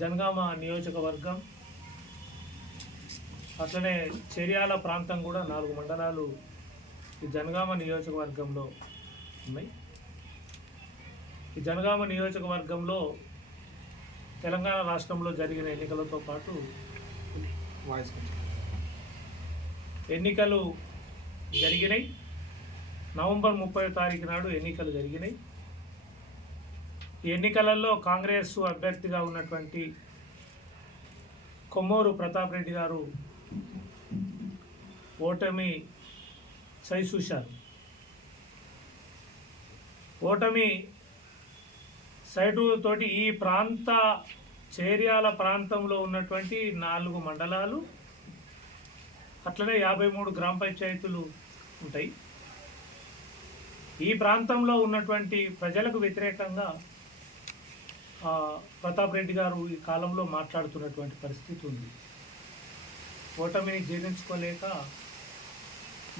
జనగామ నియోజకవర్గం అట్లనే చర్యాల ప్రాంతం కూడా నాలుగు మండలాలు ఈ జనగామ నియోజకవర్గంలో ఉన్నాయి. ఈ జనగామ నియోజకవర్గంలో తెలంగాణ రాష్ట్రంలో జరిగిన ఎన్నికలతో పాటు వాయిస్ ఎన్నికలు జరిగినాయి. నవంబర్ ముప్పై తారీఖు నాడు ఎన్నికలు జరిగినాయి. ఎన్నికలలో కాంగ్రెస్ అభ్యర్థిగా ఉన్నటువంటి కొమ్మూరు ప్రతాప్ రెడ్డి గారు ఓటమి సైచూశారు ఓటమి సైటు తోటి ఈ ప్రాంత చేర్యాల ప్రాంతంలో ఉన్నటువంటి నాలుగు మండలాలు అట్లనే యాభై మూడు గ్రామ పంచాయతీలు ఉంటాయి. ఈ ప్రాంతంలో ఉన్నటువంటి ప్రజలకు వ్యతిరేకంగా ప్రతాప్ రెడ్డి గారు ఈ కాలంలో మాట్లాడుతున్నటువంటి పరిస్థితి ఉంది. ఓటమిని జీర్ణించుకోలేక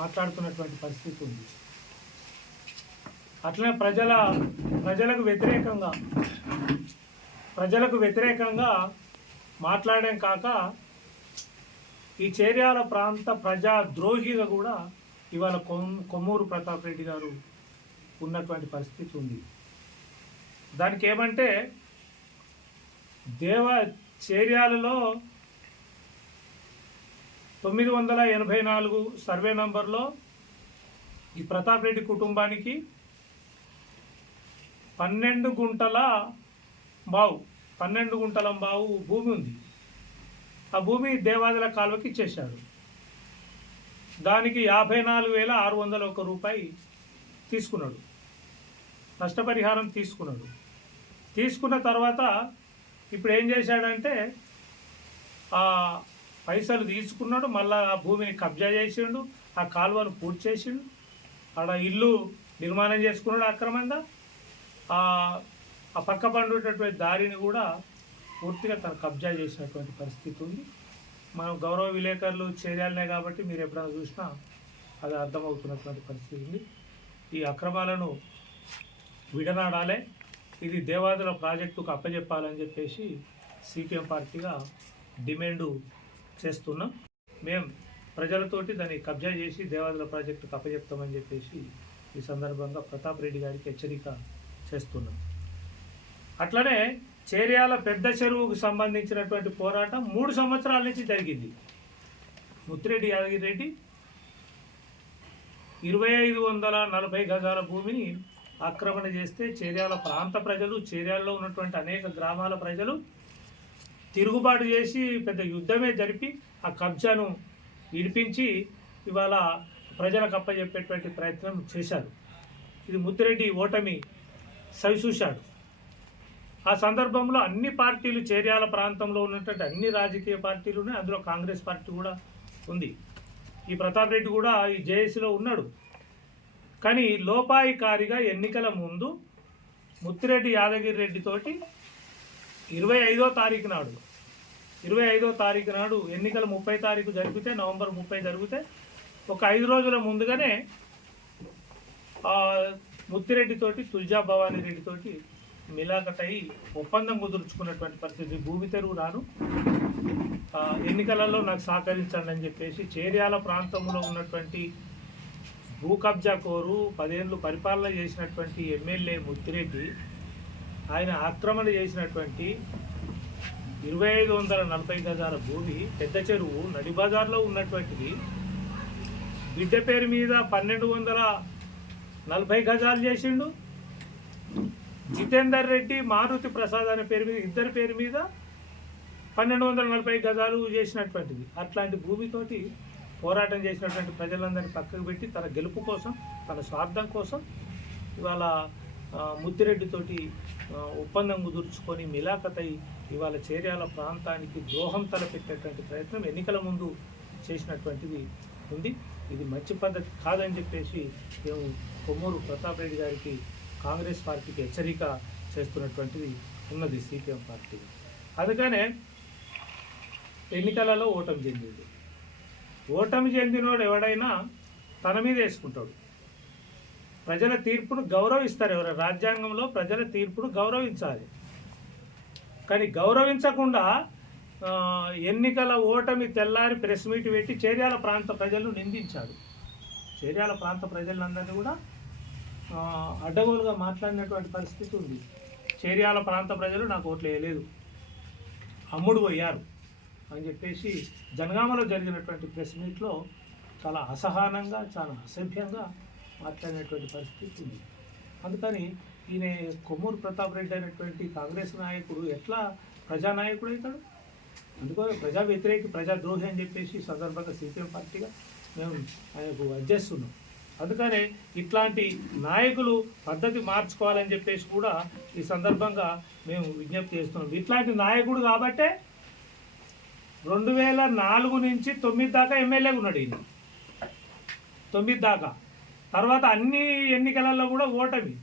మాట్లాడుతున్నటువంటి పరిస్థితి ఉంది. అట్లనే ప్రజల ప్రజలకు వ్యతిరేకంగా ప్రజలకు వ్యతిరేకంగా మాట్లాడడం కాక ఈ చేర్యాల ప్రాంత ప్రజా ద్రోహిగా కూడా ఇవాళ కొమ్ కొమ్మూరు ప్రతాప్ రెడ్డి గారు ఉన్నటువంటి పరిస్థితి ఉంది. దానికి ఏమంటే దేవచేర్యాలలో తొమ్మిది వందల ఎనభై నాలుగు సర్వే నంబర్లో ఈ ప్రతాప్ రెడ్డి కుటుంబానికి పన్నెండు గుంటల బావు పన్నెండు గుంటల బావు భూమి ఉంది. ఆ భూమి దేవాదుల కాలువకి ఇచ్చేశారు. దానికి యాభై నాలుగు వేల ఆరు వందల ఒక రూపాయి తీసుకున్నాడు. నష్టపరిహారం తీసుకున్నాడు. తీసుకున్న తర్వాత ఇప్పుడు ఏం చేశాడంటే ఆ పైసలు తీసుకున్నాడు మళ్ళా ఆ భూమిని కబ్జా చేసిండు ఆ కాలువను పూర్తి చేసిండు. ఆడ ఇల్లు నిర్మాణం చేసుకున్నాడు అక్రమంగా. ఆ పక్క పండుటటువంటి దారిని కూడా పూర్తిగా తను కబ్జా చేసినటువంటి పరిస్థితి ఉంది. మనం గౌరవ విలేకరులు చేయాలనే కాబట్టి మీరు ఎప్పుడైనా చూసినా అది అర్థమవుతున్నటువంటి పరిస్థితి ఉంది. ఈ అక్రమాలను విడనాడాలే. ఇది దేవాదుల ప్రాజెక్టుకు అప్పజెప్పాలని చెప్పేసి సిపిఎం పార్టీగా డిమాండు చేస్తున్నాం. మేము ప్రజలతోటి దాన్ని కబ్జా చేసి దేవాదుల ప్రాజెక్టుకు అప్పజెప్తామని చెప్పేసి ఈ సందర్భంగా ప్రతాప్ రెడ్డి గారికి హెచ్చరిక చేస్తున్నాం. అట్లనే చేర్యాల పెద్ద చెరువుకు సంబంధించినటువంటి పోరాటం మూడు సంవత్సరాల నుంచి జరిగింది. ముత్తిరెడ్డి యాదగిరి రెడ్డి ఇరవై ఐదు వందల నలభై గజాల భూమిని ఆక్రమణ చేస్తే చేర్యాల ప్రాంత ప్రజలు చేర్యాలలో ఉన్నటువంటి అనేక గ్రామాల ప్రజలు తిరుగుబాటు చేసి పెద్ద యుద్ధమే జరిపి ఆ కబ్జాను ఇడిపించి ఇవాళ ప్రజలకు అప్పచెప్పేటువంటి ప్రయత్నం చేశారు. ఇది ముత్తిరెడ్డి ఓటమి సవిచూశాడు ఆ సందర్భంలో అన్ని పార్టీలు చేర్యాల ప్రాంతంలో ఉన్నటువంటి అన్ని రాజకీయ పార్టీలు ఉన్నాయి. అందులో కాంగ్రెస్ పార్టీ కూడా ఉంది. ఈ ప్రతాప్ రెడ్డి కూడా ఈ జేఏసీలో ఉన్నాడు. కానీ లోపాయికారిగా ఎన్నికల ముందు ముత్తిరెడ్డి యాదగిరి రెడ్డితోటి ఇరవై ఐదో తారీఖు నాడు ఇరవై ఐదో తారీఖు నాడు ఎన్నికలు ముప్పై తారీఖు జరిపితే నవంబర్ ముప్పై జరిగితే ఒక ఐదు రోజుల ముందుగానే ముత్తిరెడ్డితోటి తుల్జా భవానీ రెడ్డితోటి మిలాఖత్ అయి ఒప్పందం కుదుర్చుకున్నటువంటి పరిస్థితి భూమి తెరువు రాను. ఎన్నికలలో నాకు సహకరించండి అని చెప్పేసి చేర్యాల ప్రాంతంలో ఉన్నటువంటి భూ కబ్జా కోరు పదేళ్ళు పరిపాలన చేసినటువంటి ఎమ్మెల్యే ముత్తిరెడ్డి ఆయన ఆక్రమణ చేసినటువంటి ఇరవై ఐదు వందల నలభై గజాల భూమి పెద్ద చెరువు నడిబజార్లో ఉన్నటువంటిది. బిడ్డ పేరు మీద పన్నెండు వందల నలభై గజాలు చేసిండు. జితేందర్ రెడ్డి మారుతి ప్రసాద్ అనే పేరు మీద ఇద్దరి పేరు మీద పన్నెండు వందల నలభై గజాలు చేసినటువంటిది. అట్లాంటి భూమితోటి పోరాటం చేసినటువంటి ప్రజలందరినీ పక్కకు పెట్టి తన గెలుపు కోసం తన స్వార్థం కోసం ఇవాళ ముద్దిరెడ్డితోటి ఒప్పందం కుదుర్చుకొని మిలాఖతై ఇవాళ చేర్యాల ప్రాంతానికి ద్రోహం తలపెట్టేటువంటి ప్రయత్నం ఎన్నికల ముందు చేసినటువంటిది ఉంది. ఇది మంచి పద్ధతి కాదని చెప్పేసి మేము కొమ్మూరు ప్రతాప్ రెడ్డి గారికి కాంగ్రెస్ పార్టీకి హెచ్చరిక చేస్తున్నటువంటిది ఉన్నది సిపిఎం పార్టీ. అందుకనే ఎన్నికలలో ఓటమి చెందింది. ఓటమి చెందినోడు ఎవడైనా తన మీద వేసుకుంటాడు. ప్రజల తీర్పును గౌరవిస్తారు ఎవరు? రాజ్యాంగంలో ప్రజల తీర్పును గౌరవించాలి. కానీ గౌరవించకుండా ఎన్నికల ఓటమి తెల్లారి ప్రెస్ మీట్ పెట్టి చేర్యాల ప్రాంత ప్రజలను నిందించాడు. చేర్యాల ప్రాంత ప్రజలందరినీ కూడా అడ్డగోలుగా మాట్లాడినటువంటి పరిస్థితి ఉంది. చేర్యాల ప్రాంత ప్రజలు నాకు ఓట్లు వేయలేదు. అమ్ముడు పోయారు. అని చెప్పేసి జనగామలో జరిగినటువంటి ప్రెస్ మీట్లో చాలా అసహనంగా చాలా అసభ్యంగా మాట్లాడినటువంటి పరిస్థితి ఉంది. అందుకని ఈయన కొమ్మూరు ప్రతాప్ రెడ్డి అనేటువంటి కాంగ్రెస్ నాయకుడు ఎట్లా ప్రజానాయకుడు అవుతాడు? అందుకని ప్రజా వ్యతిరేకి ప్రజాద్రోహి అని చెప్పేసి సందర్భంగా సిపిఎం పార్టీగా మేము ఆయనకు అధ్యస్తున్నాం అందుకనే ఇట్లాంటి నాయకులు పద్ధతి మార్చుకోవాలని చెప్పేసి కూడా ఈ సందర్భంగా మేము విజ్ఞప్తి చేస్తున్నాం. ఇట్లాంటి నాయకుడు కాబట్టే రెండు వేల నాలుగు నుంచి తొమ్మిది దాకా ఎమ్మెల్యేగా ఉన్నాడు ఈయన. తొమ్మిది దాకా. తర్వాత అన్ని ఎన్నికలలో కూడా ఓటమి.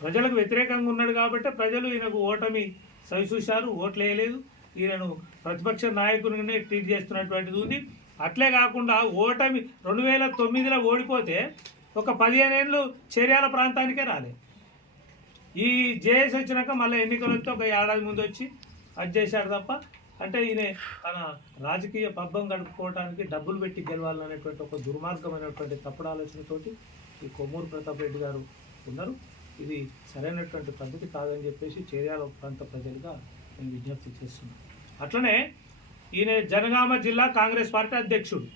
ప్రజలకు వ్యతిరేకంగా ఉన్నాడు కాబట్టి ప్రజలు ఈయనకు ఓటమి సవిచూశారు ఓట్లు వేయలేదు. ఈయనను ప్రతిపక్ష నాయకునిగానే ట్రీట్ చేస్తున్నటువంటిది ఉంది. అట్లే కాకుండా ఓటమి రెండు వేల తొమ్మిదిలో ఓడిపోతే ఒక పదిహేను ఏళ్ళు చర్యాల ప్రాంతానికే రాలే. ఈ జేఎస్ వచ్చినాక మళ్ళీ ఎన్నికలు వచ్చి ఒక ఏడాది ముందు వచ్చి అది చేశాడు తప్ప అంటే ఈయన తన రాజకీయ పబ్బం గడుపుకోవడానికి డబ్బులు పెట్టి గెలవాలనేటువంటి ఒక దుర్మార్గమైనటువంటి తప్పుడు ఆలోచనతోటి ఈ కొమ్మూరు ప్రతాప్ రెడ్డి గారు ఉన్నారు. ఇది సరైనటువంటి పద్ధతి కాదని చెప్పేసి చేర్యాల ప్రాంత ప్రజలుగా నేను విజ్ఞప్తి చేస్తున్నాను. అట్లనే ఈయన జనగామ జిల్లా కాంగ్రెస్ పార్టీ అధ్యక్షుడు.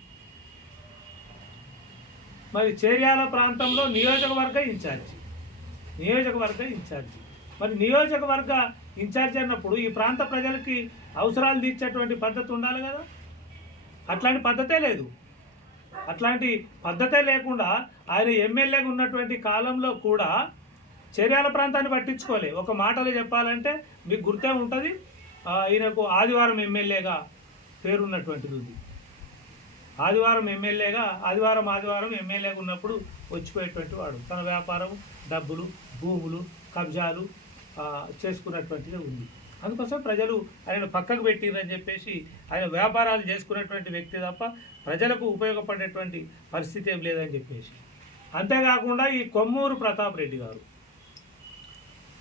మరి చేర్యాల ప్రాంతంలో నియోజకవర్గ ఇన్ఛార్జి. నియోజకవర్గ ఇన్ఛార్జి. మరి నియోజకవర్గ ఇన్ఛార్జ్ అన్నప్పుడు ఈ ప్రాంత ప్రజలకి అవసరాలు తీర్చేటువంటి పద్ధతి ఉండాలి కదా? అట్లాంటి పద్ధతే లేదు. అట్లాంటి పద్ధతే లేకుండా ఆయన ఎమ్మెల్యేగా ఉన్నటువంటి కాలంలో కూడా చర్యాల ప్రాంతాన్ని పట్టించుకోలే. ఒక మాటలో చెప్పాలంటే మీకు గుర్తే ఉంటుంది ఈయనకు ఆదివారం ఎమ్మెల్యేగా పేరున్నటువంటిది ఉంది. ఆదివారం ఎమ్మెల్యేగా ఆదివారం ఆదివారం ఎమ్మెల్యేగా ఉన్నప్పుడు వచ్చిపోయేటువంటి వాడు. తన వ్యాపారం డబ్బులు భూములు కబ్జాలు చేసుకున్నటువంటిది ఉంది. అందుకోసం ప్రజలు ఆయన పక్కకు పెట్టిరని చెప్పేసి ఆయన వ్యాపారాలు చేసుకున్నటువంటి వ్యక్తి తప్ప ప్రజలకు ఉపయోగపడేటువంటి పరిస్థితి ఏం లేదని చెప్పేసి. అంతేకాకుండా ఈ కొమ్మూరు ప్రతాప్ రెడ్డి గారు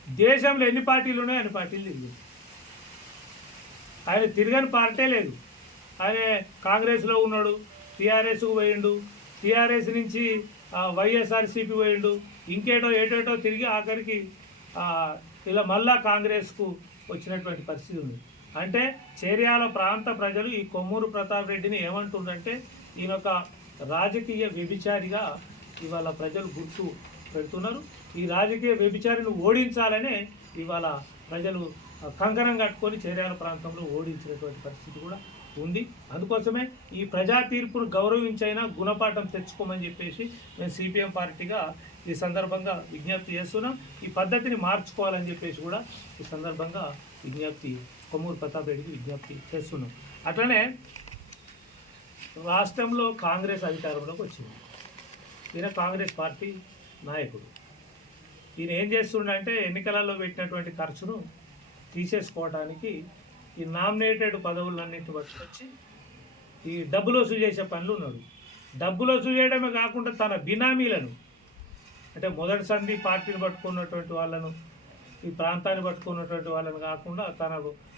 దేశంలో ఎన్ని పార్టీలు ఉన్నాయో అన్ని పార్టీలు తిరిగి ఆయన తిరగని పార్టీ లేదు. ఆయన కాంగ్రెస్లో ఉన్నాడు టీఆర్ఎస్కు పోయిండు టీఆర్ఎస్ నుంచి వైఎస్ఆర్సీపీ పోయిండు ఇంకేటో ఏటేటో తిరిగి ఆఖరికి ఇలా మళ్ళా కాంగ్రెస్కు వచ్చినటువంటి పరిస్థితి ఉంది. అంటే చేర్యాల ప్రాంత ప్రజలు ఈ కొమ్మూరు ప్రతాప్ రెడ్డిని ఏమంటుందంటే ఈయన ఒక రాజకీయ వ్యభిచారిగా ఇవాళ ప్రజలు గుర్తు పెడుతున్నారు. ఈ రాజకీయ వ్యభిచారిని ఓడించాలనే ఇవాళ ప్రజలు కంకణం కట్టుకొని చేర్యాల ప్రాంతంలో ఓడించినటువంటి పరిస్థితి కూడా ఉంది. అందుకోసమే ఈ ప్రజా తీర్పును గౌరవించైనా గుణపాఠం తెచ్చుకోమని చెప్పేసి మేము సిపిఎం పార్టీగా ఈ సందర్భంగా విజ్ఞప్తి చేస్తున్నాం. ఈ పద్ధతిని మార్చుకోవాలని చెప్పేసి కూడా ఈ సందర్భంగా విజ్ఞప్తి కొమ్మూరు ప్రతాప్ రెడ్డికి విజ్ఞప్తి చేస్తున్నాం. అట్లనే రాష్ట్రంలో కాంగ్రెస్ అధికారంలోకి వచ్చింది. ఈయన కాంగ్రెస్ పార్టీ నాయకుడు. ఈయన ఏం చేస్తుండంటే ఎన్నికలలో పెట్టినటువంటి ఖర్చును తీసేసుకోవడానికి ఈ నామినేటెడ్ పదవులన్నింటి వచ్చి ఈ డబ్బులు వసూలు చేసే పనులు ఉన్నాడు. డబ్బులు వసూలు చేయడమే కాకుండా తన బినామీలను అంటే మొదటి సంధి పార్టీని పట్టుకున్నటువంటి వాళ్ళను ఈ ప్రాంతాన్ని పట్టుకున్నటువంటి వాళ్ళని కాకుండా తన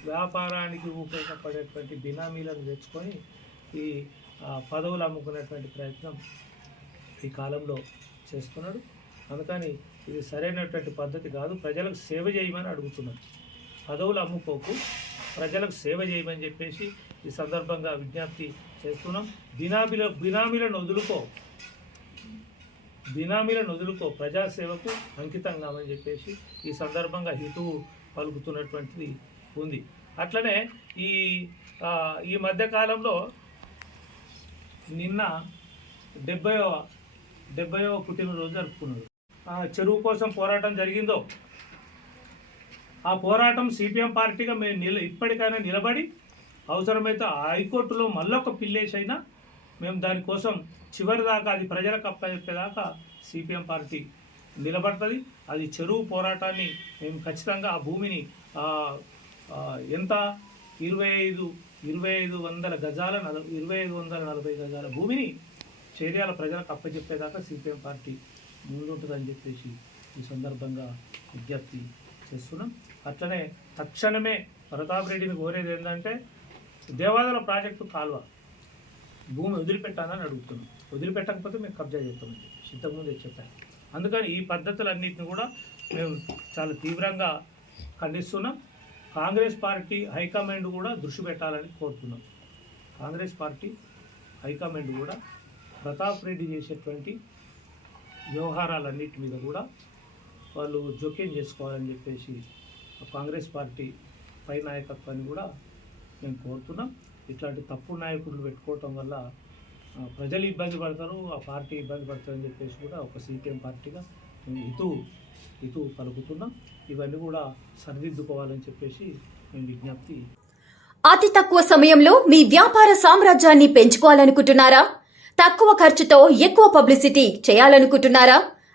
వ్యాపారానికి ఉపయోగపడేటువంటి బినామీలను తెచ్చుకొని ఈ పదవులు అమ్ముకునేటువంటి ప్రయత్నం ఈ కాలంలో చేస్తున్నాడు. అందుకని ఇది సరైనటువంటి పద్ధతి కాదు. ప్రజలకు సేవ చేయమని అడుగుతున్నాడు. పదవులు అమ్ముకోకు ప్రజలకు సేవ చేయమని చెప్పేసి ఈ సందర్భంగా విజ్ఞప్తి చేస్తున్నాం. బినామీల బినామీలను వదులుకో. బినామీలను వదులుకో ప్రజాసేవకు అంకితం కామని చెప్పేసి ఈ సందర్భంగా హితువు పలుకుతున్నటువంటిది ఉంది. అట్లనే ఈ ఈ మధ్యకాలంలో నిన్న డెబ్బైవ డెబ్బైవ పుట్టినరోజు జరుపుకున్నారు. చెరువు కోసం పోరాటం జరిగిందో ఆ పోరాటం సిపిఎం పార్టీగా మేము నిల ఇప్పటికైనా నిలబడి అవసరమైతే హైకోర్టులో మళ్ళొక పిల్లేసైనా అయినా మేము దానికోసం చివరి దాకా అది ప్రజలకు అప్పచెప్పేదాకా సిపిఎం పార్టీ నిలబడుతుంది. అది చెరువు పోరాటాన్ని మేము ఖచ్చితంగా ఆ భూమిని ఎంత? ఇరవై ఐదు ఇరవై ఐదు వందల గజాల నల ఇరవై ఐదు వందల నలభై గజాల భూమిని చేర్యాల ప్రజలకు అప్పచెప్పేదాకా సిపిఎం పార్టీ ముందుంటుందని చెప్పేసి ఈ సందర్భంగా విజ్ఞప్తి చేస్తున్నాం. అట్లనే తక్షణమే ప్రతాప్ రెడ్డిని కోరేది ఏంటంటే దేవాదాల ప్రాజెక్టు కాల్వ. భూమి వదిలిపెట్టాలని అడుగుతున్నాం. వదిలిపెట్టకపోతే మేము కబ్జా చేస్తామండి ఇంతకుముందే చెప్పాను అందుకని ఈ పద్ధతులన్నింటిని కూడా మేము చాలా తీవ్రంగా ఖండిస్తున్నాం. కాంగ్రెస్ పార్టీ హైకమాండ్ కూడా దృష్టి పెట్టాలని కోరుతున్నాం. కాంగ్రెస్ పార్టీ హైకమాండ్ కూడా ప్రతాప్ రెడ్డి చేసేటువంటి వ్యవహారాలన్నిటి మీద కూడా వాళ్ళు జోక్యం చేసుకోవాలని చెప్పేసి కాంగ్రెస్ పార్టీ పై నాయకత్వాన్ని కూడా మేము కోరుతున్నాం. ఇట్లాంటి తప్పు నాయకులు పెట్టుకోవటం వల్ల ప్రజలు ఇబ్బంది పడతారు ఆ పార్టీ ఇబ్బంది పడతారని చెప్పేసి కూడా ఒక సీపీఎం పార్టీగా మేము ఇటు ఇటు పలుకుతున్నాం. ఇవన్నీ కూడా సరిదిద్దుకోవాలని చెప్పేసి మేము విజ్ఞప్తి. అతి తక్కువ సమయంలో మీ వ్యాపార సామ్రాజ్యాన్ని పెంచుకోవాలనుకుంటున్నారా? తక్కువ ఖర్చుతో ఎక్కువ పబ్లిసిటీ చేయాలనుకుంటున్నారా?